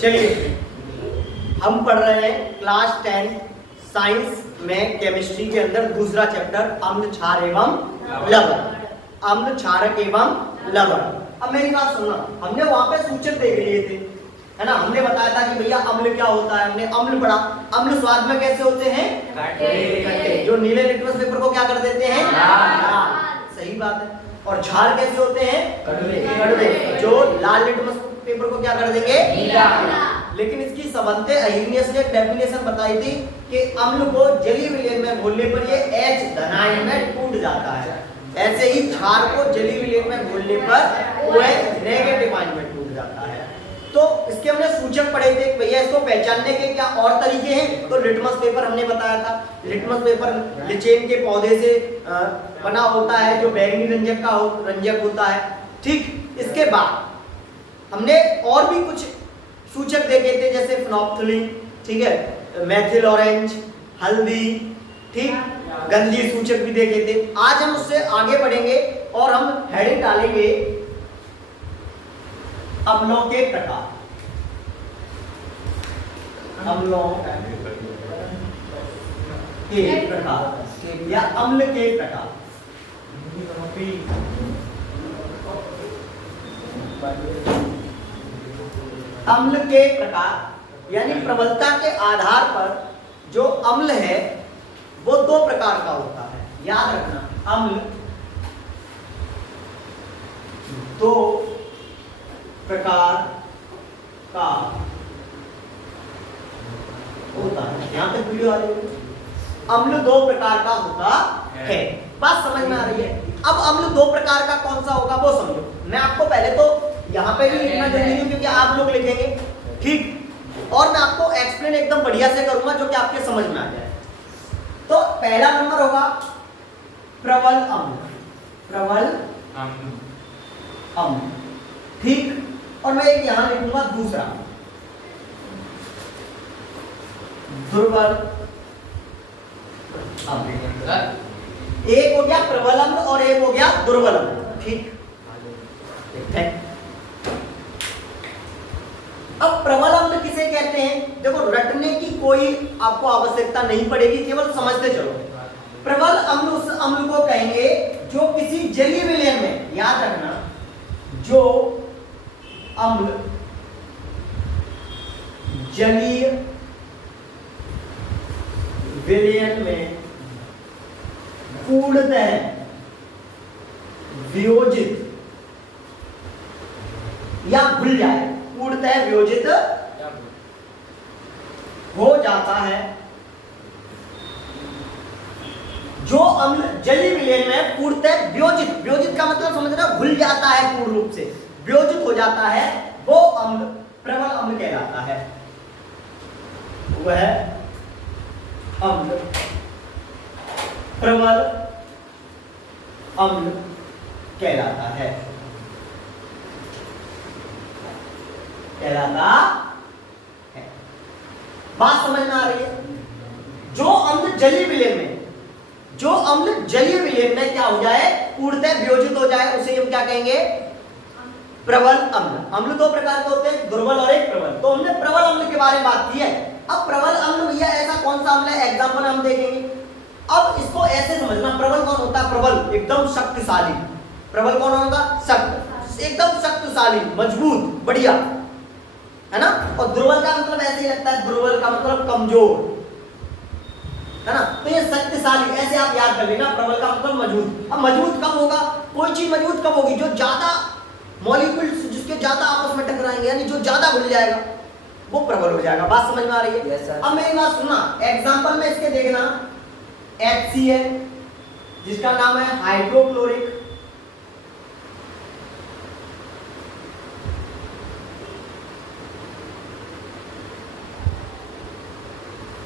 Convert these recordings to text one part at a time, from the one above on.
चलिए हम पढ़ रहे हैं क्लास 10 साइंस में केमिस्ट्री के अंदर दूसरा चैप्टर अम्ल क्षार एवं लवण। अम्ल क्षारक एवं लवण। अब मेरी बात सुनना, हमने वहां पे सूचक देख लिए थे, है ना। हमने बताया था कि भैया अम्ल क्या होता है, हमने अम्ल पढ़ा। अम्ल स्वाद में कैसे होते हैं? खट्टे। जो नीले लिटमस पेपर को क्या कर देते हैं? लाल। सही बात है। और क्षार कैसे होते हैं? कड़वे। जो लाल लिटमस पेपर को क्या कर देंगे? नीला। लेकिन इसकी सबंते अहिर्नियस ने डेफिनेशन बताई थी कि अम्ल को जलीय विलयन में घोलने पर ये H धनायन में टूट जाता है। ऐसे ही क्षार को जलीय विलयन में घोलने पर OH नेगेटिव आयन में टूट जाता है। तो इसके हमने सूचक पढ़े थे भैया, इसको पहचानने के क्या और तरीके हैं? तो लिटमस पेपर हमने बताया था। लिटमस पेपर लिचेन के पौधे से बना होता है, जो बैंगनी रंजक का रंजक होता है। ठीक, इसके बाद हमने और भी कुछ सूचक देखे थे, जैसे फिनोप्थलीन, ठीक है, मेथिल ऑरेंज, हल्दी, ठीक, गंधीय सूचक भी देखे थे। आज हम उससे आगे बढ़ेंगे और हम हेडिंग डालेंगे अम्लों के प्रकार। अम्लों के प्रकार या अम्ल के प्रकार। अम्ल के प्रकार यानी प्रबलता के आधार पर जो अम्ल है वो दो प्रकार का होता है। याद रखना, अम्ल दो प्रकार का होता है। यहां तक वीडियो आ रही है? अम्ल दो प्रकार का होता है। बात समझ में आ रही है? अब अम्ल दो प्रकार का कौन सा होगा वो समझो। मैं आपको पहले तो यहाँ पे भी लिखना जरूरी है क्योंकि आप लोग लिखेंगे, ठीक, और मैं आपको एक्सप्लेन एकदम बढ़िया से करूंगा जो कि आपके समझ में आ जाए। तो पहला नंबर होगा प्रबल अम्ल। प्रबल अम्ल, ठीक। और मैं एक यहां लिखूंगा दूसरा दुर्बल अम्ल। एक हो गया प्रबल अम्ल और एक हो गया दुर्बल अम्ल, ठीक है। अब प्रबल अम्ल किसे कहते हैं? देखो, रटने की कोई आपको आवश्यकता नहीं पड़ेगी, केवल समझते चलो। प्रबल अम्ल उस अम्ल को कहेंगे जो किसी जलीय विलयन में, याद रखना, जो अम्ल जलीय विलयन में पूर्णतः वियोजित या घुल जाए, पूर्णतः वियोजित हो जाता है। जो अम्ल जलीय विलयन में पूर्णतः वियोजित, वियोजित का मतलब समझ रहे हो, घुल जाता है, पूर्ण रूप से वियोजित हो जाता है, वो अम्ल प्रबल अम्ल कहलाता है। वह अम्ल प्रबल अम्ल कहलाता है। कहलाता है। बात समझ में आ रही है? जो अम्ल जलीय विलयन में, जो अम्ल जलीय विलयन में क्या हो जाए, पूर्णतः वियोजित हो जाए, उसे हम क्या कहेंगे? प्रबल अम्ल। अम्ल दो प्रकार के होते हैं, दुर्बल और एक प्रबल। तो हमने प्रबल अम्ल के बारे में बात की है। अब प्रबल अम्ल भैया ऐसा कौन सा अम्ल है, एग्जाम्पल हम देखेंगे। अब इसको ऐसे समझना, प्रबल कौन होता है? प्रबल एकदम शक्तिशाली। प्रबल कौन होगा? शक्त, एकदम शक्तिशाली, मजबूत, बढ़िया, है ना। और दुर्बल का मतलब ऐसे ही लगता है, दुर्बल का मतलब कमजोर, है ना। तो ये शक्तिशाली, ऐसे आप याद कर लेना। प्रबल का मतलब मजबूत। अब मजबूत कब होगा? कोई चीज मजबूत कब होगी? जो ज्यादा मॉलिक्यूल्स जिसके ज्यादा आपस में टकराएंगे, यानी जो ज्यादा घुल जाएगा, वो प्रबल हो जाएगा। बात समझ में आ रही है? अब मेरी बात सुनना, एग्जांपल में इसके देखना, HCl जिसका नाम है हाइड्रोक्लोरिक,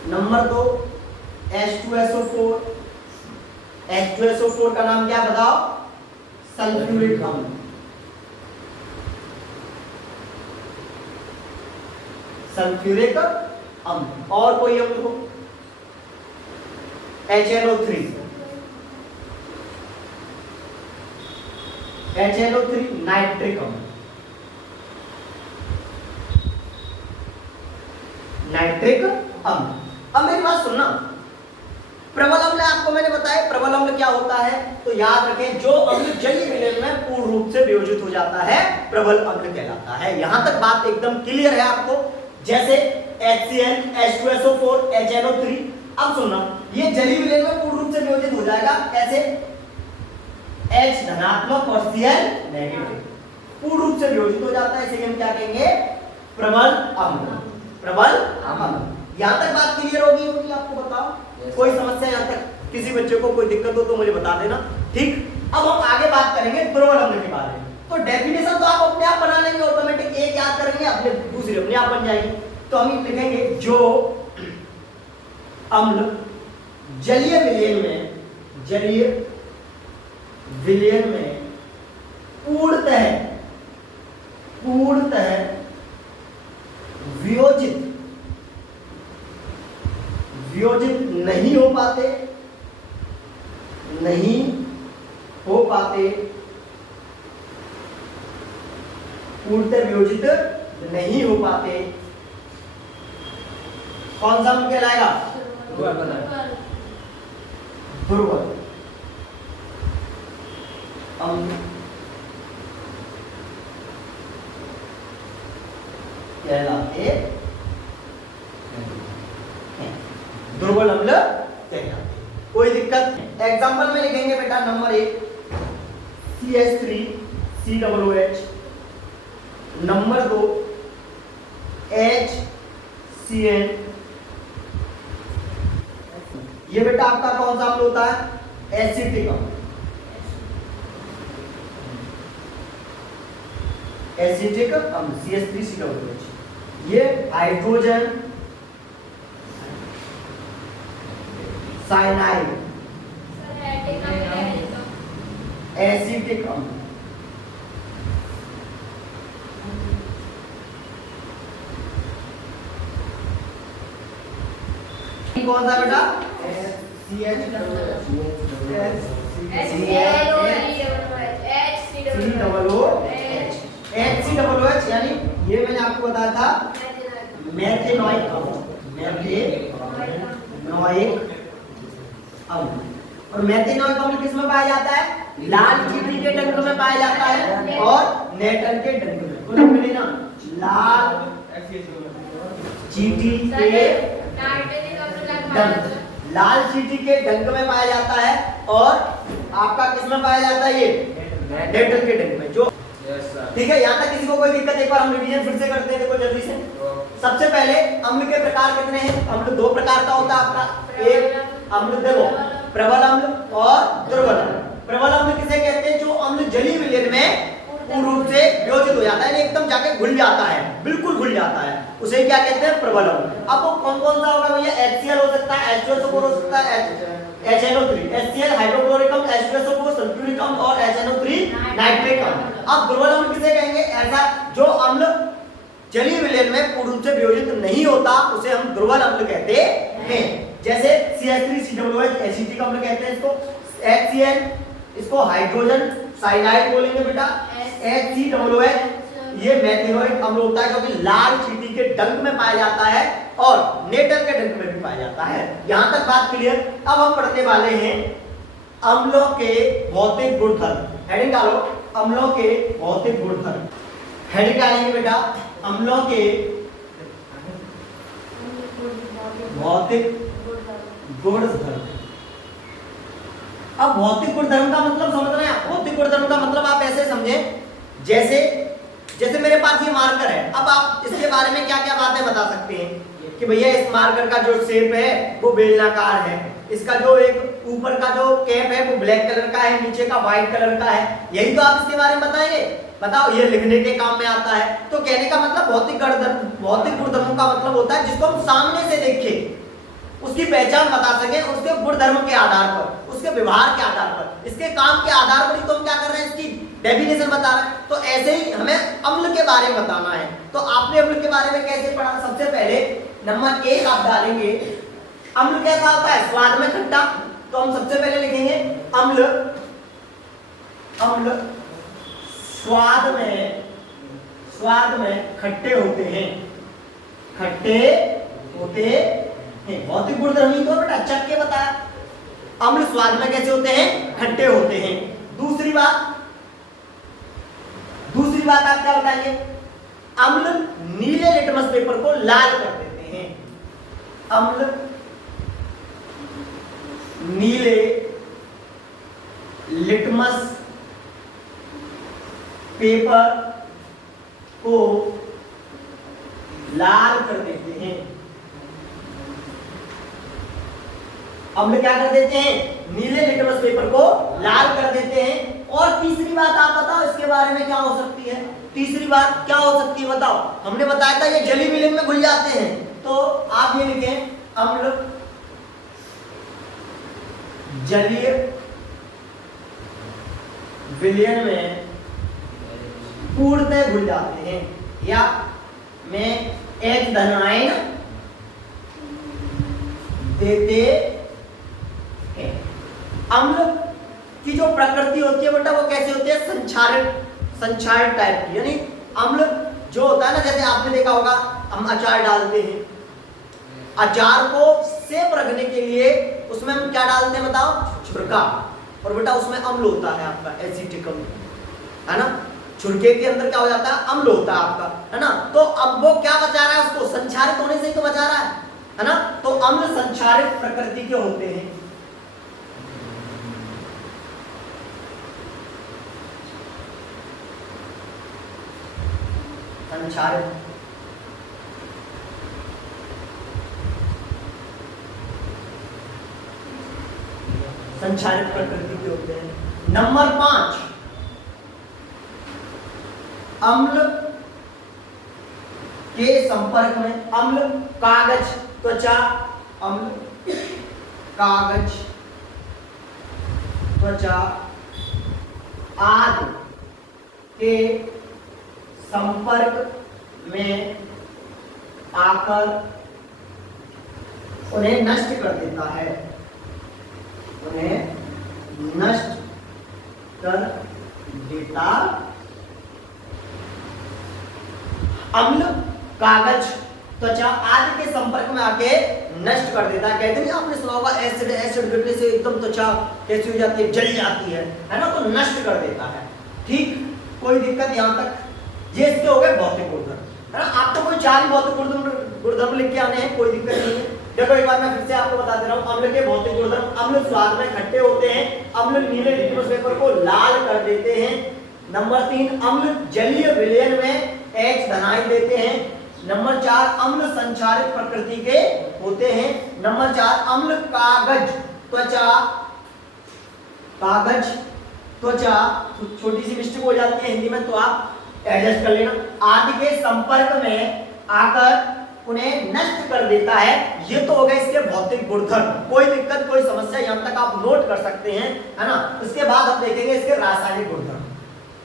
नंबर 2 H2SO4। H2SO4 का नाम क्या बताओ? सल्फ्यूरिक अम्ल। सल्फ्यूरिक अम्ल। और कोई अम्ल हो? HNO3। HNO3 नाइट्रिक अम्ल। नाइट्रिक अम्ल। अब मेरी बात सुनना, प्रबल अम्ल आपको मैंने बताया प्रबल अम्ल क्या होता है, तो याद रखें जो अम्ल जलीय विलयन में पूर्ण रूप से वियोजित हो जाता है प्रबल अम्ल कहलाता है। यहां तक बात एकदम क्लियर है आपको। जैसे HCl, H2SO4, HNO3। अब सुनना, ये जलीय विलयन में पूर्ण रूप से वियोजित हो जाएगा कैसे, H धनात्मक और Cl नेगेटिव, पूर्ण रूप से वियोजित हो जाता है, इसे हम क्या कहेंगे, प्रबल अम्ल। प्रबल अम्ल। यहां तक बात क्लियर होगी आपको, बताओ कोई समस्या यहां तक, किसी बच्चे को कोई दिक्कत हो तो मुझे बता देना, ठीक। अब हम आगे बात करेंगे दुर्बल अम्ल के बारे में। तो डेफिनेशन तो आप अपने आप बना लेंगे, ऑटोमेटिक एक याद करेंगे, अपने दूसरी अपने आप बन जाएगी। तो हम लिखेंगे जो अम्ल जलीय विलयन में पूर्णतः वियोजित नहीं हो पाते, पूर्णतः वियोजित नहीं हो पाते, कौन सा अम्ल कहलाएगा, दुर्बल अम्ल कहलाते हैं, दुर्बल अम्ल कहलाते। कोई दिक्कत, एग्जांपल में लिखेंगे बेटा नंबर 1 CH3COOH, नंबर 2 HCl। ये बेटा आपका कौन सा अम्ल होता है, एसिटिक अम्ल। एसिटिक अम्ल CH3COOH। ये हाइड्रोजन साइनाइड एसिटिक अम्ल। कौन सा बेटा, HCOOH, यानी ये मैंने आपको बताया था मेथेनॉइक अम्ल। और मेथेनॉइक अम्ल किस में पाया जाता है, लाल चींटी के डंक में पाया जाता है और नेटल के डंक में। तो लिख लेना, लाल चींटी के डंक, लाल चींटी के डंक में पाया जाता है और आपका किस में पाया जाता है, ये नेटल के डंक में। जो ठीक है, यहाँ तक किसी को कोई दिक्कत, एक बार हम रिवीजन फिर से करते हैं, देखो जल्दी से। सबसे पहले अम्ल के प्रकार कितने हैं, अम्ल 2 प्रकार का होता है आपका, एक अम्ल देखो प्रबल अम्ल और दुर्बल अम्ल। प्रबल अम्ल किसे कहते हैं, जो अम्ल जलीय विलयन में पूर्ण रूप से वियोजित हो जाता है, एकदम जाके घुल जाता है, बिल्कुल घुल जाता है, उसे क्या कहते हैं, प्रबल अम्ल। अब वो कौन कौन सा होगा भैया, HCl हो सकता है, H2SO4 हो सकता है, HNO3, HCl हाइड्रोक्लोरिक अम्ल, H2SO4 सल्फ्यूरिक अम्ल और HNO3 नाइट्रिक अम्ल। अब दुर्बल अम्ल किसे कहेंगे, ऐसा जो अम्ल जलीय विलयन में पूर्ण रूप से वियोजित नहीं होता, उसे हम दुर्बल अम्ल कहते हैं। जैसे CH3COOH एसिटिक अम्ल कहते हैं इसको, HCl इसको हाइड्रोजन साइनाइड बोलेंगे बेटा, HCOOH ये मेथेनॉइक अम्ल होता है, क्योंकि लाल चींटी के डंक में पाया जाता है और नेटल के डंक में भी पाया जाता है। यहां तक बात क्लियर। अब हम पढ़ने वाले हैं अम्लों के भौतिक गुणधर्म। हेडिंग डालो, अम्लों के भौतिक गुणधर्म। हेडिंग डालेंगे बेटा, अम्लों के भौतिक गुणधर्म। अब भौतिक गुणधर्म का मतलब समझ रहे हैं, भौतिक गुणधर्म का मतलब आप ऐसे समझें, जैसे मेरे पास ये मार्कर है, अब आप इसके बारे में क्या क्या बातें बता सकते हैं कि भैया इस मार्कर का जो शेप है वो बेलनाकार है, इसका जो एक ऊपर का जो कैप है वो ब्लैक कलर का है, नीचे का व्हाइट कलर का है, यही तो आप इसके बारे में बताएंगे। बताओ, ये लिखने के काम में आता है। तो कहने का मतलब भौतिक गुणधर्मों का मतलब होता है जिसको हम सामने से देखें, उसकी पहचान बता सके, उसके गुणधर्म के आधार पर, उसके व्यवहार के आधार पर, इसके काम के आधार पर ही तो हम क्या कर रहे हैं, इसकी डेफिनेशन बता रहे हैं। तो ऐसे ही हमें अम्ल के बारे में बताना है। तो आपने अम्ल के बारे में कैसे पढ़ा, सबसे पहले नंबर 1 आप डालेंगे, अम्ल कैसा होता है, स्वाद में खट्टा। तो हम सबसे पहले लिखेंगे अम्ल स्वाद में खट्टे होते हैं, खट्टे होते हैं। भौतिक गुणधर्म ही तो बेटा चख के बताया। अम्ल स्वाद में कैसे होते हैं? खट्टे होते हैं। दूसरी बात आप क्या बताएंगे? अम्ल नीले लिटमस पेपर को लाल कर देते हैं। अम्ल नीले लिटमस पेपर को लाल कर देते हैं। अम्ल क्या कर देते हैं? नीले लिटमस पेपर को लाल कर देते हैं। और तीसरी बात आप बताओ इसके बारे में क्या हो सकती है? तीसरी बात क्या हो सकती है बताओ? हमने बताया था ये जलीय विलयन में घुल जाते हैं, तो आप ये लिखें अम्ल जलीय विलयन में पूर्णतः घुल जाते हैं, या में H धनायन देते हैं। अम्ल की जो प्रकृति होती है बेटा वो कैसे होती है? संक्षारित टाइप की। यानी अम्ल जो होता है ना, जैसे आपने देखा होगा हम अचार डालते हैं, अचार को सेफ रखने के लिए उसमें हम क्या डालते हैं बताओ? छुरका। और बेटा उसमें अम्ल होता है आपका एसिटिक अम्ल, है ना। छुरके के अंदर क्या हो जाता है? अम्ल होता है आपका, है ना। तो अब वो क्या बचा रहा है? उसको संक्षारित होने से ही तो बचा रहा है ना। तो अम्ल संक्षारित प्रकृति के होते हैं। संक्षारित प्रकृति के होते हैं। नंबर 5, अम्ल के संपर्क में अम्ल कागज त्वचा, अम्ल कागज त्वचा आदि के संपर्क में आकर उन्हें नष्ट कर देता है, उन्हें नष्ट कर देता। अम्ल कागज त्वचा आदि के संपर्क में आके नष्ट कर देता है। कहते नहीं आपने सुना होगा एसिड गिरने से एकदम त्वचा कैसी हो जाती है? जल जाती है ना। तो नष्ट कर देता है। ठीक, कोई दिक्कत यहां तक? ये इसके हो गए भौतिक गुणधर्म, है ना। आपको कोई 4 भौतिक गुणधर्म लिख के आने हैं, कोई दिक्कत नहीं है। देखो एक बार मैं फिर से आपको बता दे रहा हूं। अम्ल के भौतिक गुणधर्म: अम्ल स्वाद में खट्टे होते हैं, अम्ल नीले लिटमस पेपर को लाल कर देते हैं। नंबर 3, अम्ल जलीय विलयन में H धनायन देते हैं। नंबर 4, अम्ल संक्षारित प्रकृति के होते हैं। नंबर 4, अम्ल कागज त्वचा छोटी सी मिस्टेक हो जाती है हिंदी में, तो आप एडजस्ट कर लेना, आदि के संपर्क में आकर उन्हें नष्ट कर देता है। ये तो हो गए इसके भौतिक गुणधर्म। कोई दिक्कत कोई समस्या यहां तक आप नोट कर सकते हैं, है ना। उसके बाद हम देखेंगे इसके रासायनिक गुणधर्म।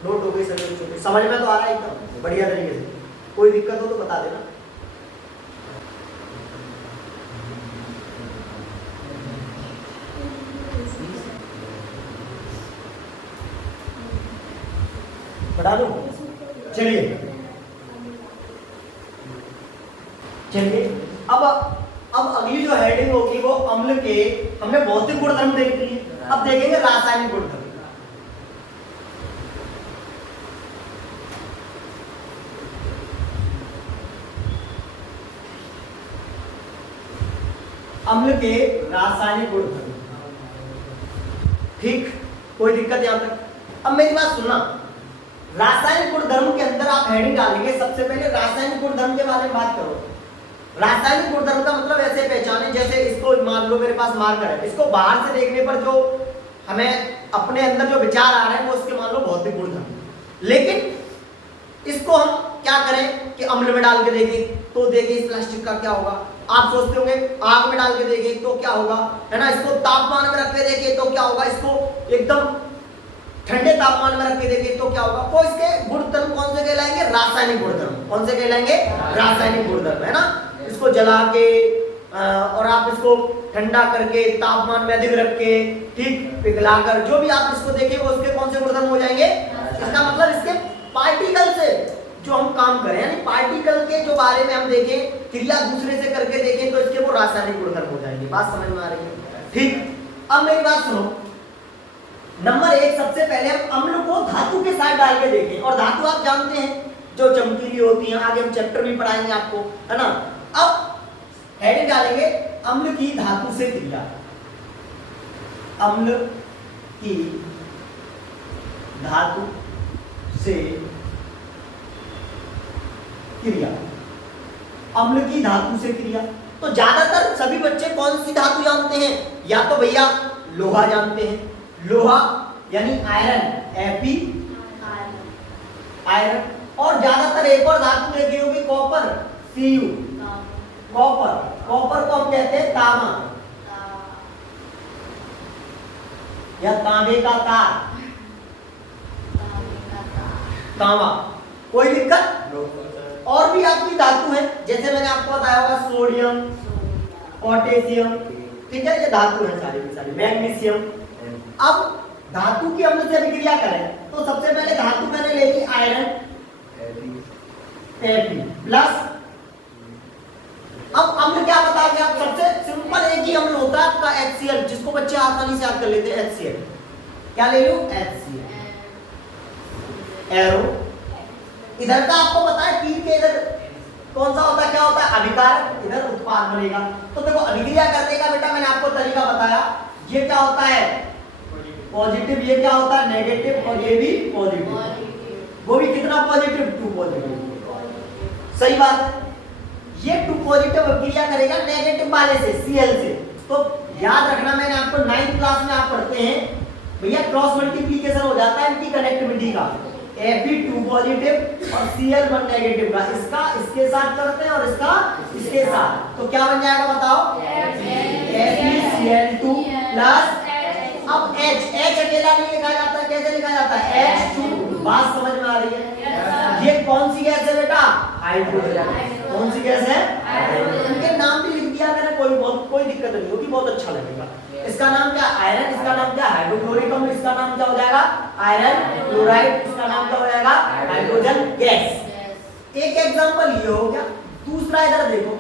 नोट हो गई सभी? समझ में तो आ रहा है एकदम बढ़िया तरीके से? कोई दिक्कत हो तो बता देना। बढ़ा दो? चलिए अब अगली जो हेडिंग होगी वो अम्ल के, हमने भौतिक गुणधर्म देख लिए, अब देखेंगे रासायनिक गुणधर्म। अम्ल के रासायनिक गुणधर्म। ठीक, कोई दिक्कत यहां तक? अब मेरी बात सुनना, रासायनिक गुणधर्म के अंदर आप हेडिंग डालेंगे, सबसे पहले रासायनिक गुणधर्म के बारे में बात करो। रासायनिक गुणधर्म का मतलब ऐसे पहचाने, जैसे इसको मान लो मेरे पास मार्कर है, इसको बाहर से देखने पर जो हमें अपने अंदर जो विचार आ रहे हैं वो इसके मान लो भौतिक गुणधर्म, लेकिन इसको हम क्या करें कि अम्ल में डाल के देखें तो देखिए इस प्लास्टिक का क्या होगा। आप सोचते होंगे आग में डाल के देखें तो क्या होगा, है ना। इसको तापमान में रख के देखें तो क्या होगा, इसको एकदम ठंडे तापमान में रख के देखें तो क्या होगा। तो इसके गुणधर्म कौन से कहलाएंगे? रासायनिक गुणधर्म। कौन से कहलाएंगे? रासायनिक गुणधर्म, है ना। इसको जला के और आप इसको ठंडा करके तापमान में अधिक रख के, ठीक, पिघलाकर जो भी आप इसको देखें वो उसके कौन से गुणधर्म हो जाएंगे। इसका मतलब इसके पार्टिकल से जो हम काम करें, यानी पार्टिकल के जो बारे में हम देखें, क्रिया दूसरे से करके देखें तो इसके वो रासायनिक गुणधर्म हो जाएंगे। बात समझ में आ रही है? ठीक। अब मेरी बात सुनो, नंबर 1 सबसे पहले हम अम्ल को धातु के साथ डाल के देखें, और धातु आप जानते हैं जो चमकीली होती हैं, आगे हम चैप्टर भी पढ़ाएंगे आपको, है ना। अब हेडिंग डालेंगे अम्ल की धातु से क्रिया, अम्ल की धातु से क्रिया, अम्ल की धातु से क्रिया। तो ज्यादातर सभी बच्चे कौन सी धातु जानते हैं? या तो भैया लोहा जानते हैं, लोहा यानी आयरन, Fe आयरन, और ज्यादातर एक और धातु देखी होगी कॉपर, Cu कॉपर, कॉपर को हम कहते हैं तांबा या तांबे का तार, तांबा। कोई दिक्कत? और भी आपकी धातु है, जैसे मैंने आपको बताया होगा सोडियम, पोटेशियम, ठीक है, ये धातु है सारी की सारी, मैग्नीशियम। अब धातु की अम्ल से अभिक्रिया करें तो सबसे पहले धातु मैंने ले ली आयरन, Fe प्लस। अब अम्ल क्या बता दिया? सबसे सिंपल एक ही अम्ल होता है आपका HCl, जिसको बच्चे आसानी से याद कर लेते हैं, HCl। क्या ले लूं? HCl, arrow. इधर का आपको पता है तीर के इधर कौन सा होता है, क्या होता है? अभिकारक, इधर उत्पाद बनेगा। तो देखो अभिक्रिया करने का बेटा मैंने आपको तरीका बताया, ये क्या होता है? पॉजिटिव, ये क्या होता है? नेगेटिव, और ये भी पॉजिटिव। वो भी कितना पॉजिटिव? 2 पॉजिटिव। सही बात है। ये 2 पॉजिटिव अभिक्रिया करेगा नेगेटिव वाले से, Cl से। तो याद रखना, मैंने आपको 9th क्लास में आप पढ़ते हैं भैया, क्रॉस मल्टीप्लिकेशन हो जाता है इनकी कनेक्टिविटी का, Fe2 पॉजिटिव और Cl1 नेगेटिव का, इसका इसके साथ करते हैं और इसका इसके साथ, तो क्या बन जाएगा बताओ? FeCl2 प्लस, अब H अकेला नहीं लिखा जाता, कैसे लिखा जाता है? H2। बात समझ में आ रही है? ये कौन सी गैस है बेटा? हाइड्रोजन। कौन सी गैस है? हाइड्रोजन। इनके नाम भी लिख दिया मैंने, कोई दिक्कत नहीं होगी, बहुत अच्छा लगेगा। इसका नाम क्या? आयरन। इसका नाम क्या? हाइड्रोक्लोरिक अम्ल। इसका नाम क्या हो जाएगा? Iron chloride. इसका नाम क्या हो जाएगा? Hydrogen gas. एक एग्जांपल ये हो गया। दूसरा इधर देखो,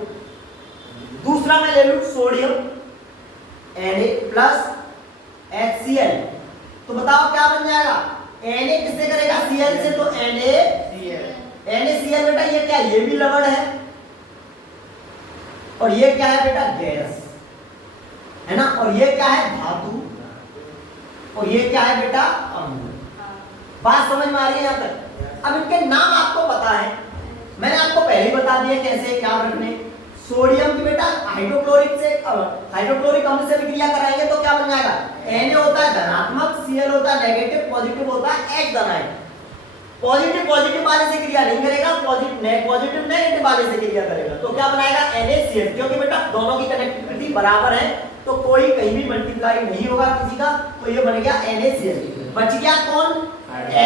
दूसरा मैं ले लूं सोडियम, Na प्लस HCl, तो बताओ क्या बन जाएगा? Na किससे करेगा? Cl से, तो NaCl बेटा ये क्या? ये भी लवण है, और ये क्या है बेटा? गैस है ना। और ये क्या है? धातु, और ये क्या है बेटा? अम्ल। बात समझ में आ रही है यहाँ तक? अब इनके नाम आपको पता है, मैंने आपको पहले ही बता दिया कैसे क्या रखने। सोडियम की बेटा हाइड्रोक्लोरिक अम्ल से विक्रिया कराएंगे तो क्या बन जाएगा? Na होता है धनात्मक, Cl होता है नेगेटिव, पॉजिटिव होता है H धनायन। पॉजिटिव वाले से क्रिया नहीं करेगा, पॉजिटिव नेगेटिव वाले से क्रिया करेगा, तो क्या बनाएगा? NaCl। क्योंकि बेटा दोनों की कनेक्टिविटी बराबर है, तो कोई कहीं भी मल्टीप्लाई नहीं होगा किसी का, तो ये बन गया NaCl। बच गया कौन?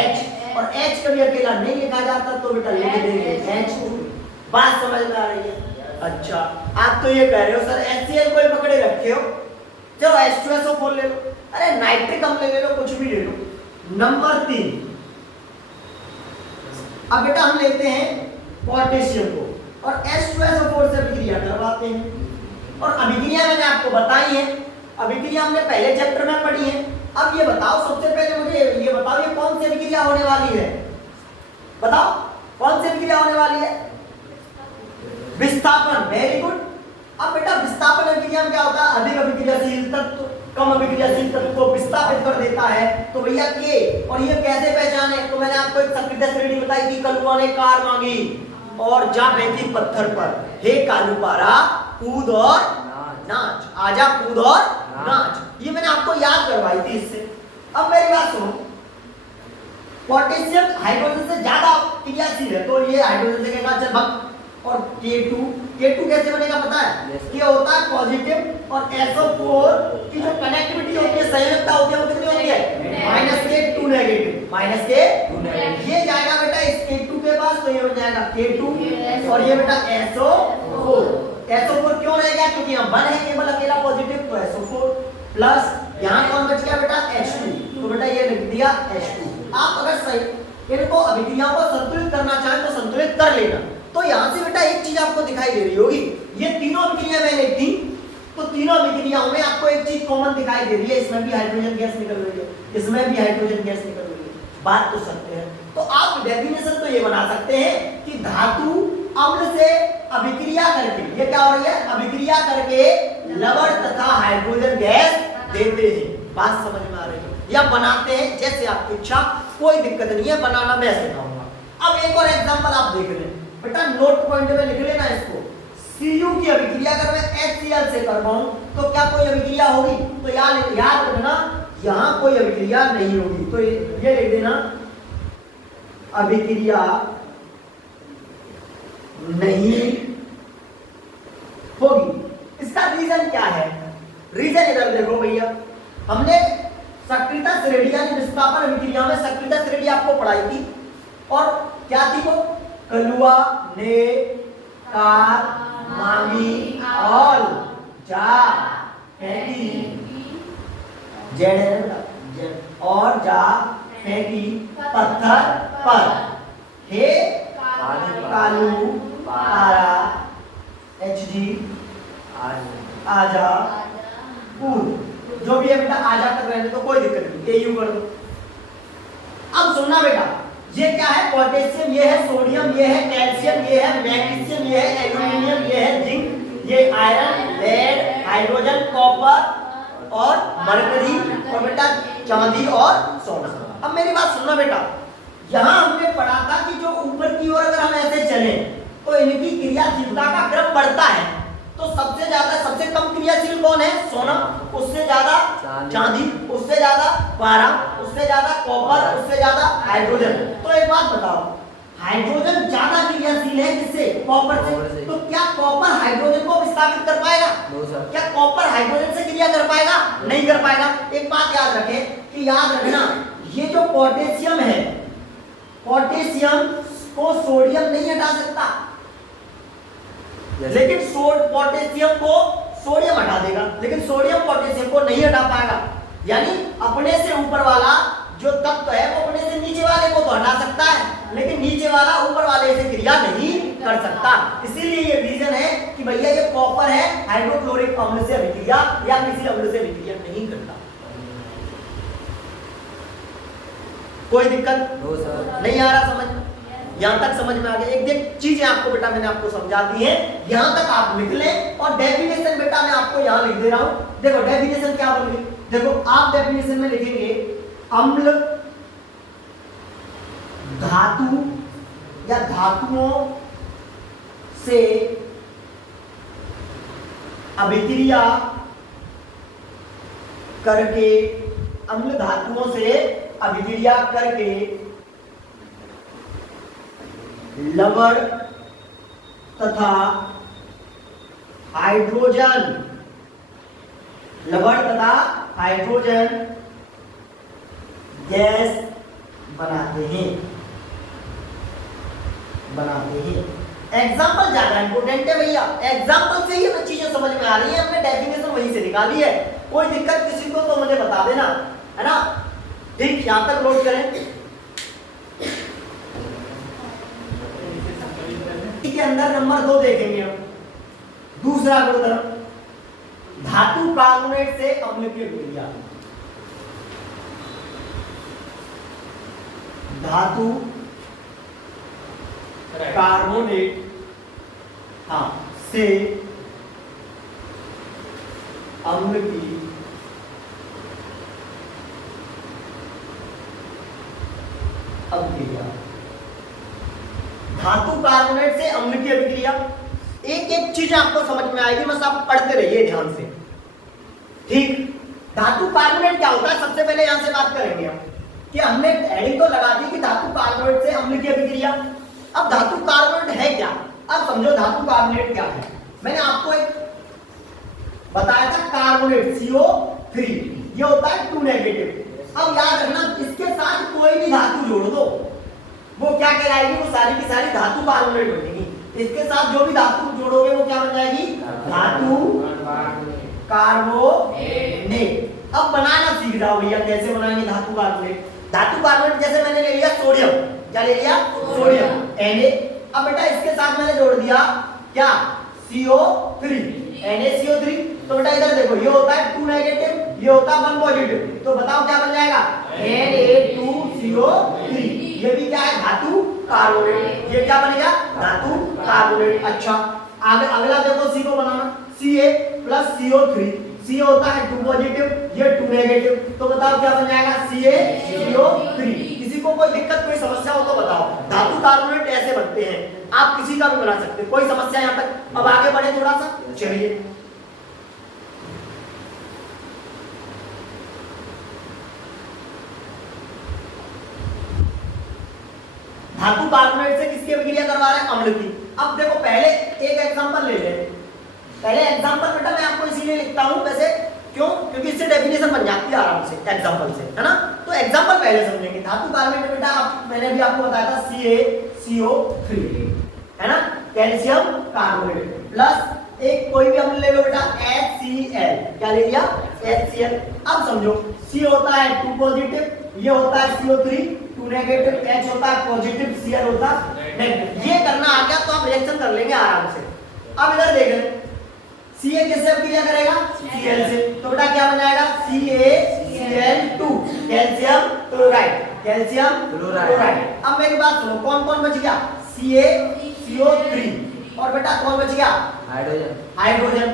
H, और H कभी अकेला नहीं लिखा जाता, तो बेटा लिख देंगे H2। बात समझ में आ रही है? अच्छा, आप तो ये कह रहे हो सर HCl कोई पकड़े रखे हो, चलो H2SO4 ले लो, अरे नाइट्रिक अम्ल ले लो, कुछ भी ले लो। नंबर 3, अब बेटा हम लेते हैं पोटेशियम को और H2SO4 से अभिक्रिया करवाते हैं। और अभिक्रिया मैंने आपको बताई है, अभिक्रिया हमने पहले चैप्टर में पढ़ी है। अब ये बताओ, सबसे पहले मुझे ये बताओ, ये कौन सी अभिक्रिया होने वाली है? बताओ कौन सी अभिक्रिया होने वाली है? विस्थापन। Very good. अब बेटा विस्थापन अभिक्रिया में क्या होता है? अधिक अभिक्रियाशील तत्व कम अभिक्रियाशील तत्व को विस्थापित कर देता है, तो भैया के। और ये कैसे पहचाने? तो मैंने आपको एक संकेत श्रेणी बताई थी, कलुआ ने कार मांगी और जा बैठी पत्थर पर, हे कालूपारा कूद और नाच, आजा कूद और नाच। ये मैंने आपको याद करवाई थी इससे। अब मेरी बात सुनो, पोटेशियम हाइड्रोजन से ज्यादा क्रियाशील है, तो ये हाइड्रोजन से कहेगा चल भाग। और K2 कैसे बनेगा पता है? ये होता है पॉजिटिव, और SO4 की जो कनेक्टिविटी होती है, संयोजकता होती है, वो कितनी होती है? -K2 negative, -K2। ये जाएगा बेटा इस K2 के पास, तो ये बन जाएगा K2, और ये बेटा SO4 क्यों रहेगा? क्योंकि यहाँ 1 है केवल अकेला पॉजिटिव, तो SO4 प्लस यहाँ कौन बच गया बेटा? H2, तो बेटा ये लिख दिया H2। आप अगर सही इनको अभिक्रियाओं को संतुलित करना चाहें तो संतुलित कर लेना। तो यहाँ से बेटा एक चीज आपको दिखाई दे रही होगी, ये तीनों अभिक्रिया मैंने दी तो तीनों अभिक्रियाओं में आपको एक चीज कॉमन दिखाई दे रही है, इसमें भी हाइड्रोजन गैस निकल रही है, इसमें भी हाइड्रोजन गैस निकल रही है। बात तो सत्य है। तो आप डेफिनेशन तो ये बना सकते हैं कि धातु अम्ल से अभिक्रिया करके, ये क्या हो रही है, अभिक्रिया करके लवण तथा हाइड्रोजन गैस देते हैं। बात समझ में आ रही है? या बनाते हैं, जैसे आपकी इच्छा, कोई दिक्कत नहीं है, बनाना मैं सिखाऊंगा। अब एक और एग्जांपल आप देख लें बेटा, नोट पॉइंट में लिख लेना इसको। Cu की अभिक्रिया अगर मैं HCl से करवाऊं तो क्या कोई अभिक्रिया होगी? तो याद रखना यहाँ कोई अभिक्रिया नहीं होगी, तो ये लिख देना अभिक्रिया नहीं होगी। इसका रीजन क्या है? रीजन इधर देखो भैया, हमने सक्रियता श्रेणी यानी विस्थापन अभिक्रिया में सक्रियता श्रेणी आपको पढ़ाई थी, और क्या थी वो? कलुआ ने कार मांगी और जा फेंकी, जेड और जा फेंकी पत्थर पर, हे कालू तारा HD आजा कूद। जो भी है बेटा आजा तक रहने तो कोई दिक्कत नहीं, ये यूं कर दो। अब सुनना बेटा, ये क्या है? पोटेशियम, ये है सोडियम, ये है कैल्शियम, ये है मैग्नीशियम, ये है एल्यूमिनियम, ये है जिंक, ये आयरन, लेड, हाइड्रोजन, कॉपर और मरकरी, और बेटा चांदी और सोना। अब मेरी बात सुनना बेटा, यहाँ हमने पढ़ा था कि जो ऊपर की ओर अगर हम ऐसे चले तो इनकी क्रियाशीलता का क्रम बढ़ता है। तो सबसे ज्यादा, सबसे कम क्रियाशील कौन है? सोना, उससे ज्यादा चांदी, उससे ज्यादा पारा, उससे ज्यादा कॉपर, उससे ज्यादा हाइड्रोजन। तो एक बात बताओ, हाइड्रोजन ज्यादा क्रियाशील है किससे? कॉपर से। तो क्या कॉपर हाइड्रोजन को विस्थापित कर पाएगा? क्या कॉपर हाइड्रोजन से क्रिया कर पाएगा? नहीं कर पाएगा। एक बात याद रखें कि याद रखना, ये जो पोटेशियम है, पोटेशियम को सोडियम नहीं हटा सकता, लेकिन पोटेशियम को सोडियम हटा देगा, लेकिन सोडियम पोटेशियम को नहीं हटा पाएगा। यानी अपने से ऊपर वाला जो तत्व है वो अपने से नीचे वाले को तो हटा सकता है, लेकिन नीचे वाला ऊपर वाले से क्रिया नहीं कर सकता। इसीलिए ये रीजन है कि भैया ये कॉपर है, हाइड्रोक्लोरिक अम्ल से अभिक्रिया या किसी अम्ल से अभिक्रिया नहीं करता। कोई दिक्कत नहीं आ रहा समझ? यहाँ तक समझ में आ गया? एक एक चीजें आपको बेटा मैंने आपको समझा दी है, यहाँ तक आप लिख लें। और डेफिनेशन बेटा मैं आपको यहाँ लिख दे रहा हूँ। देखो डेफिनेशन क्या बन गई, देखो आप डेफिनेशन में लिखेंगे अम्ल धातु या धातुओं से अभिक्रिया करके, अम्ल धातुओं से अभिक्रिया करके लवण तथा हाइड्रोजन, लवण तथा हाइड्रोजन गैस बनाते हैं। एग्जाम्पल ज्यादा इंपोर्टेंट है भैया, एग्जाम्पल से ही हमें चीजें समझ में आ रही है, हमने डेफिनेशन वहीं से निकाली है। कोई दिक्कत किसी को तो मुझे बता देना, है ना? ठीक, यहां तक नोट करें। के अंदर नंबर 2 देखेंगे हम, दूसरा गुणधर्म, धातु कार्बोनेट से अम्ल की अभिक्रिया। धातु कार्बोनेट से अम्ल की अभिक्रिया। धातु कार्बोनेट से अम्ल की अभिक्रिया, एक एक चीज आपको समझ में आएगी, बस आप पढ़ते रहिए ध्यान से। ठीक, धातु कार्बोनेट क्या होता है? सबसे पहले यहां से बात करेंगे हम कि हमने हेडिंग तो लगा दी कि धातु कार्बोनेट से अम्ल की अभिक्रिया। अब धातु कार्बोनेट है क्या? अब समझो धातु कार्बोनेट क्या है। मैंने आपको एक बताया था कार्बोनेट CO3, ये होता है 2 नेगेटिव। अब याद रखना, इसके साथ कोई भी धातु जोड़ दो, वो क्या कहलाएगी? वो सारी की सारी धातु कार्बोनेट बनेगी। इसके साथ जो भी धातु जोड़ोगे वो क्या बन जाएगी? धातु कार्बोनेट। अब बनाना सीख जाओ भैया, कैसे बनाएंगे धातु कार्बोनेट। धातु कार्बोनेट जैसे मैंने ले लिया सोडियम, क्या ले लिया, सोडियम Na। अब बेटा इसके साथ मैंने जोड़ दिया क्या, CO3 NaCO3। तो बेटा इधर देखो ये होता है 2 नेगेटिव, ये होता है 1 पॉजिटिव, तो बताओ क्या बन जाएगा Na2CO3। ये भी क्या है, धातु कार्बोनेट। ये क्या बनेगा, धातु कार्बोनेट। अच्छा आगे अगला देखो C को बनाना, Ca प्लस CO3, C होता है 2 पॉजिटिव, ये 2 नेगेटिव, तो बताओ क्या बन जाएगा CaCO3। किसी को कोई दिक्कत कोई समस्या हो तो बताओ। धातु कार्बोनेट ऐसे बनते हैं, आप किसी का भी बना सकते हैं, कोई समस्या यहाँ तक। अब आगे बढ़े थोड़ा सा, चलिए धातु कार्बोनेट से किसकी अभिक्रिया करवा रहे हैं, अम्ल की। अब देखो पहले एक एग्जांपल ले लें। पहले एग्जांपल बेटा मैं आपको इसीलिए लिखता हूं, वैसे क्यों, क्योंकि इससे डेफिनेशन बन जाती है आराम से एग्जांपल से, है ना। तो एग्जांपल पहले समझेंगे। धातु कार्बोनेट बेटा मैंने भी आपको बताया था CaCO3, है ना, कैल्शियम कार्बोनेट प्लस एक कोई भी अम्ल ले लो बेटा HCl। क्या ले लिया, HCl। अब समझो C होता है 2 पॉजिटिव, ये होता है CO3 2 नेगेटिव, H होता है पॉजिटिव, Cl होता है नेगेटिव। ये करना आ गया तो आप रिएक्शन कर लेंगे आराम से। अब इधर देख लें, Ca किससे अभिक्रिया करेगा, Cl से, तो बेटा क्या बन जाएगा CaCl2 calcium chloride, calcium chloride. अब मेरी बात सुनो, कौन कौन बच गया, CaCO3 और बेटा कौन बच गया, हाइड्रोजन, हाइड्रोजन।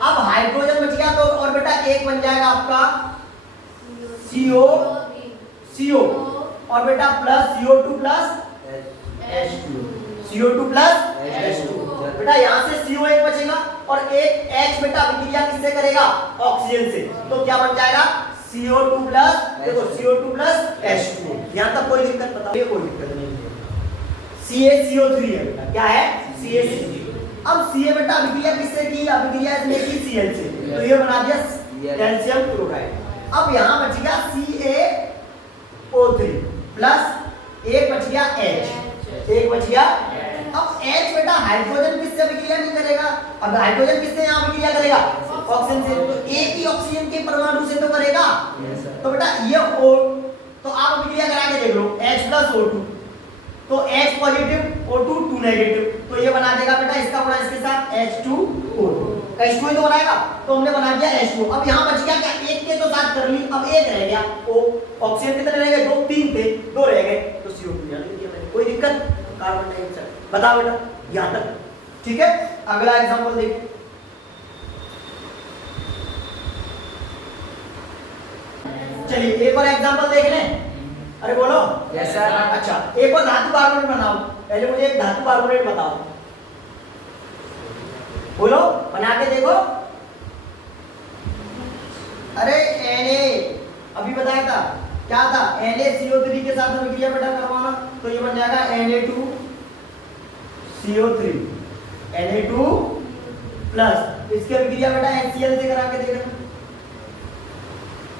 अब हाइड्रोजन बच गया तो और बेटा एक बन जाएगा आपका CO और बेटा plus CO2 plus H2, CO2 plus H2। बेटा यहाँ से CO एक बचेगा और एक H बेटा अभिक्रिया किससे करेगा, ऑक्सीजन से, तो क्या बन जाएगा CO2 प्लस, देखो CO2 प्लस H2। यहाँ तक कोई दिक्कत बताइए, कोई दिक्कत नहीं है। CaCO3 है बेटा, क्या है CaCO3। अब Ca बेटा अभिक्रिया किससे की, अभिक्रिया इसने की Cl से, तो ये बना दिया कैल्शियम क्लोराइड। अब यहाँ बच गया CaO3 प्लस एक बच गया H, एक बच गया। अब H बेटा हाइड्रोजन किससे अभिक्रिया नहीं करेगा, अब हाइड्रोजन किससे यहाँ अभिक्रिया करेगा, ऑक्सीजन से, तो एक ही ऑक्सीजन के परमाणु से तो करेगा। तो बेटा ये O, तो आप अभिक्रिया करा के देख लो H प्लस O2, तो H पॉजिटिव O2 2 नेगेटिव, तो ये बना देगा बेटा इसका गुणा इसके साथ H2O2, H2 ही तो बनाएगा, तो हमने बना दिया H2। अब यहाँ बच गया क्या, एक के तो साथ कर ली, अब एक रह गया O, ऑक्सीजन कितने रह गए, 2 3 थे, 2 रह गए, तो CO2 याद किया मैंने, कोई दिक्कत, कार्बन डाइऑक्साइड। बताओ बेटा यहाँ तक ठीक है। अगला एग्जांपल देखिए, चलिए एक और एग्जांपल देख लें। अरे बोलो, यस सर। अच्छा एक और धातु कार्बोनेट बनाओ, पहले मुझे एक धातु कार्बोनेट बताओ, बोलो बना के देखो। अरे Na अभी बताया था, क्या था, NaCO3 के साथ अभिक्रिया बेटा करवाना, तो ये बन जाएगा Na2CO3, Na2 प्लस इसकी अभिक्रिया बेटा HCl से करा के देखना।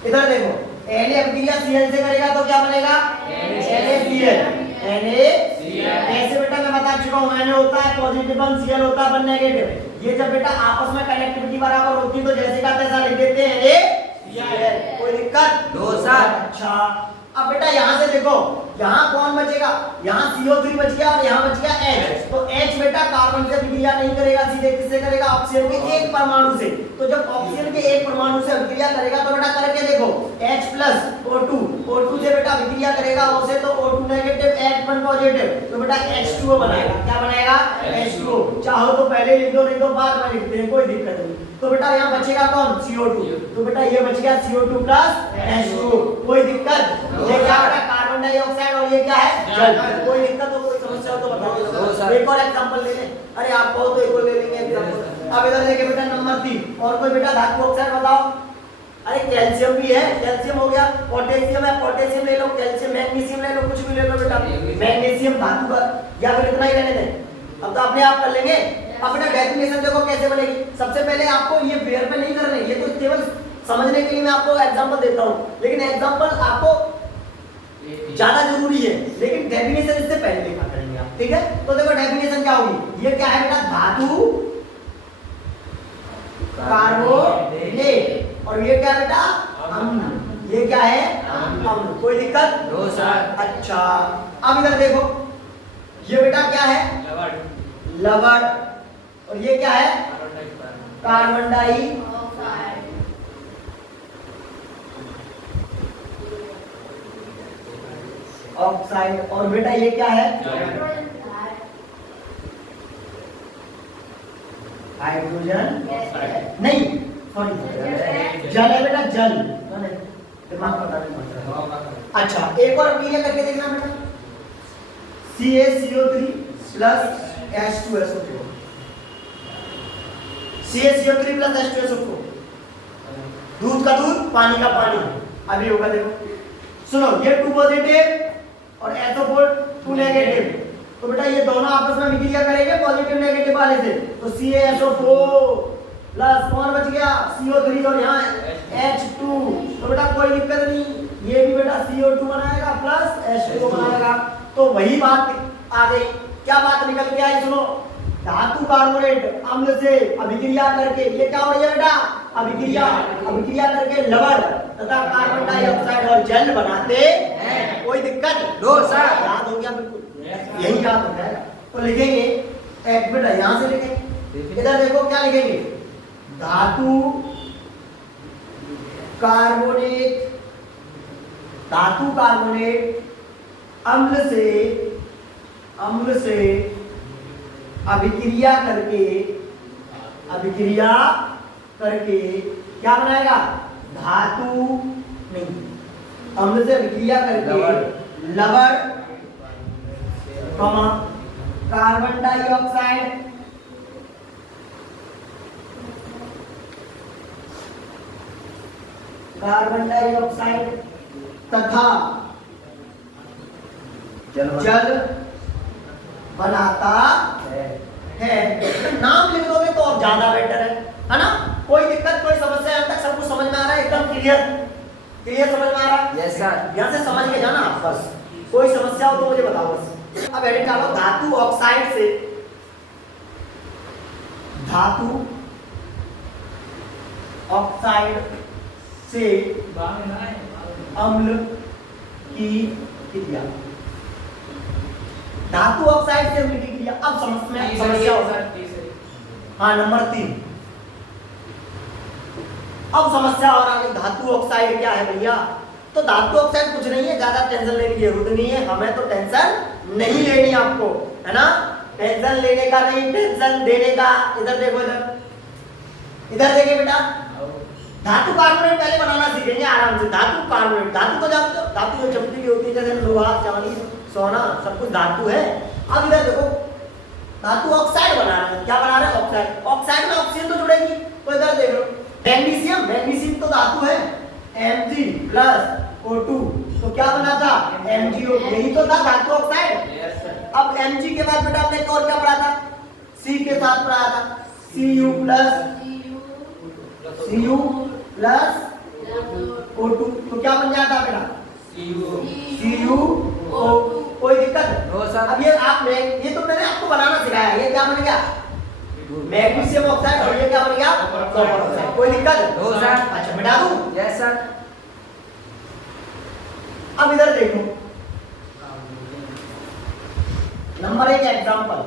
इधर देखो Na अभिक्रिया Cl से करेगा तो क्या बनेगा NaCl, ऐसे बेटा मैं बता चुका हूँ, Na होता है पॉजिटिव 1, Cl होता है 1 नेगेटिव। ये जब बेटा आपस में कनेक्टिविटी बराबर होती है तो जैसे का तैसा लिख देते हैं NaCl, कोई दिक्कत, नो सर। अच्छा अब बेटा यहाँ से देखो, यहाँ कौन बचेगा, यहाँ CO3 बच गया और यहाँ बच गया H, तो H बेटा कार्बन से अभिक्रिया नहीं करेगा, सीधे किससे करेगा, ऑक्सीजन के एक परमाणु से। तो जब ऑक्सीजन के एक परमाणु से अभिक्रिया करेगा तो बेटा करके देखो H प्लस O2 से बेटा अभिक्रिया करेगा O से, तो O2 नेगेटिव H1 पॉजिटिव, तो बेटा H2O बनाएगा, क्या बनाएगा H2O। चाहो तो पहले लिख दो, नहीं तो बाद में लिखते हैं, कोई दिक्कत नहीं। तो बेटा यहाँ बचेगा कौन, CO2, तो बेटा ये बच गया CO2 प्लस H2O, कोई दिक्कत। ये क्या है, कार्बन डाइऑक्साइड और ये क्या है जल, कोई दिक्कत हो कोई समस्या हो तो बताओ। एक और एग्जांपल ले लें, अरे आप कहो तो एक और ले लेंगे एग्जांपल। अब इधर देखिए बेटा नंबर 3, और कोई बेटा धातु ऑक्साइड बताओ। अरे कैल्शियम भी है, कैल्शियम हो गया, पोटेशियम है, पोटेशियम ले लो, कैल्शियम मैग्नीशियम ले लो, कुछ भी ले लो बेटा, मैग्नीशियम धातु का, या फिर इतना ही रहने दें, अब तो अपने आप कर लेंगे। अब बेटा डेफिनेशन देखो कैसे बनेगी। सबसे पहले आपको ये पेयर पे नहीं करने, ये तो केवल समझने के लिए मैं आपको एग्जांपल देता हूँ, लेकिन एग्जांपल आपको ज्यादा जरूरी है, लेकिन डेफिनेशन इससे पहले देखा करेंगे आप, ठीक है। तो देखो डेफिनेशन क्या होगी, ये क्या है बेटा, धातु कार्बोनेट, और ये क्या बेटा अम्ल, ये क्या है अम्ल, कोई दिक्कत, नो सर। अच्छा अब इधर देखो, ये बेटा क्या है? लवण। और ये क्या है? Carbon dioxide. और बेटा ये क्या है? हाइड्रोजन नहीं, सॉरी, जल है बेटा, जल। दिमाग पता नहीं। अच्छा, एक और अभिक्रिया करके देखना बेटा, CaCO3 plus H2SO4। CaCO3 plus H2SO4, दूध का दूध, पानी का पानी। अभी होगा देखो, सुनो, ये 2 पॉजिटिव और SO4 2 नेगेटिव, तो बेटा ये दोनों आपस में अभिक्रिया करेंगे पॉजिटिव नेगेटिव वाले से, तो CaSO4 प्लस कौन बच गया? CO3 और यहाँ H2, तो बेटा कोई दिक्कत नहीं, ये भी बेटा CO2 बनाएगा प्लस H2O बनाएगा। तो वही बात आ गई। क्या बात निकल के आई? सुनो, धातु कार्बोनेट अम्ल से अभिक्रिया करके, ये क्या हो रही है बेटा? अभिक्रिया करके लवण तथा कार्बन डाइऑक्साइड और जल बनाते हैं। कोई दिक्कत? नो सर, याद हो गया बिल्कुल, यही याद हो जाएगा। तो लिखेंगे एक बेटा, यहाँ से लिखेंगे, इधर देखो क्या लिखेंगे? धातु कार्बोनेट अम्ल से अभिक्रिया करके क्या बनाएगा? धातु नहीं, अम्ल से अभिक्रिया करके लवण, कार्बन डाइऑक्साइड तथा जल बनाता है। नाम लिख दोगे तो और ज्यादा बेटर है ना? कोई दिक्कत, कोई समस्या? अब तक सब कुछ समझ में आ रहा है? एकदम क्लियर समझ में आ रहा है? Yes sir. यहाँ से समझ के जाना आप, बस कोई समस्या हो तो मुझे बताओ बस। अब हेडिंग डालो, धातु ऑक्साइड से अम्ल की क्रिया। धातु ऑक्साइड से अम्ल की क्रिया। अब समस्या हाँ, नंबर 3। अब समस्या और आ गई, धातु ऑक्साइड क्या है भैया? तो धातु ऑक्साइड कुछ नहीं है, ज्यादा टेंशन लेने की जरूरत नहीं है, हमें तो टेंशन नहीं लेनी आपको, है ना? टेंशन लेने का नहीं, टेंशन देने का। इधर देखो, इधर देखिए बेटा, धातु कार्बोनेट पहले बनाना सीखेंगे आराम से। धातु कार्बोनेट, धातु को जानते हो? धातु जो चमकीली होती है, जैसे लोहा, चांदी, सोना, सब कुछ धातु है। अब इधर देखो, धातु ऑक्साइड बना रहे हैं। क्या बना रहे हैं? ऑक्साइड। ऑक्साइड में ऑक्सीजन तो जुड़ेगी, तो इधर देख लो, मैग्नीशियम तो धातु है, Mg प्लस O2, तो क्या बना था? MgO, यही तो था धातु ऑक्साइड। अब Mg के बाद बेटा हमने और क्या पढ़ा था? C के साथ पढ़ा था, Cu प्लस O2, तो क्या बन जाता बेटा? CuO। कोई दिक्कत? No sir. अब ये तो मैंने आपको बनाना सिखाया, ये क्या बन गया? Magnesium oxide. और ये क्या बन गया? Copper oxide. कोई दिक्कत? No sir. अच्छा, मिटा दूं? Yes sir. अब इधर देखो, नंबर 1 एग्जांपल,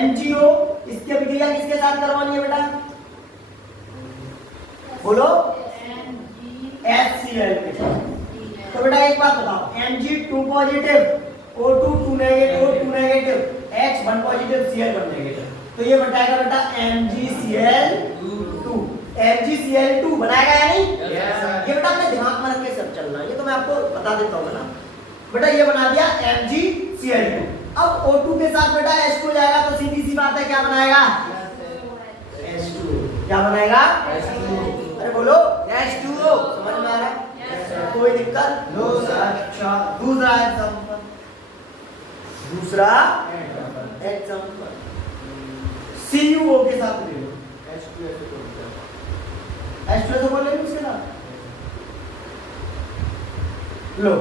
MgO, इसकी अभिक्रिया किसके साथ करवानी है बेटा? बोलो, HCl के साथ। तो बेटा एक बात बताओ, Mg 2 positive, O2 2 negative, H 1 positive, Cl 1 negative, तो ये बताएगा बेटा MgCl2। MgCl2 बनाएगा या नहीं? ये बेटा अपने दिमाग में रख के सब चलना, ये तो मैं आपको बता देता हूँ ना बेटा। ये बना दिया MgCl2। अब O2 के साथ बेटा H2 जाएगा, तो सीधी सी बात है, क्या बनाएगा? H2। क्या बनाएगा? H2। अरे बोलो, H2O। समझ में आ रहा है? कोई दिक्कत? No sir. अच्छा, दूसरा एग्जांपल, CuO के साथ ले लो, H2SO4 ले लो उसके साथ, लो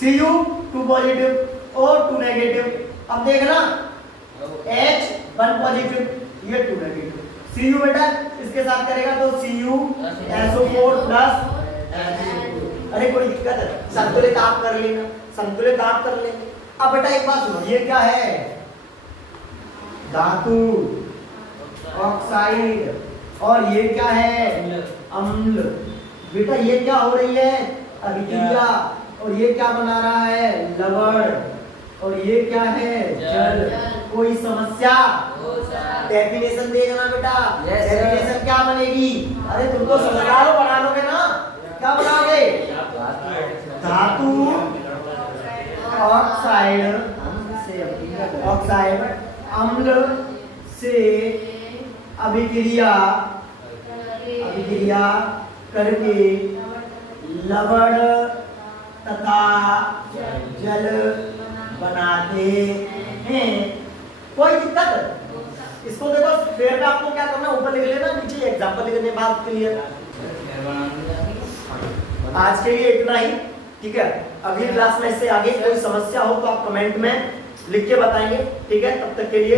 Cu 2 पॉजिटिव और 2 नेगेटिव। अब देखना, H 1 पॉजिटिव, ये 2 नेगेटिव, Cu बेटा इसके साथ करेगा तो CuSO4 प्लस। अरे कोई दिक्कत है? संतुलित आप कर लेना, संतुलित आप कर लेंगे। अब बेटा एक बात सुनो, ये क्या है? धातु, ऑक्साइड, और ये क्या है? अम्ल। बेटा ये क्या हो रही है? अभिक्रिया। और ये क्या बना रहा है? लवण। और ये क्या है? जल। कोई समस्या? डेफिनेशन देगा ना बेटा। डेफिनेशन क्या बनेगी? अरे तुम तो समझदार हो, बना लोगे ना? क्या बनाओगे? धातु, ऑक्साइड, ऑक्साइड, अम्ल से अभिक्रिया करके लवण तथा जल बनाते हैं। कोई दिक्कत? इसको देखो, फिर में आपको क्या करना, ऊपर लिख लेना, नीचे एग्जांपल लिखने बात क्लियर। आज के लिए इतना ही, ठीक है। अगली क्लास में इससे आगे कोई समस्या हो तो आप कमेंट में लिख के बताएंगे, ठीक है। तब तक के लिए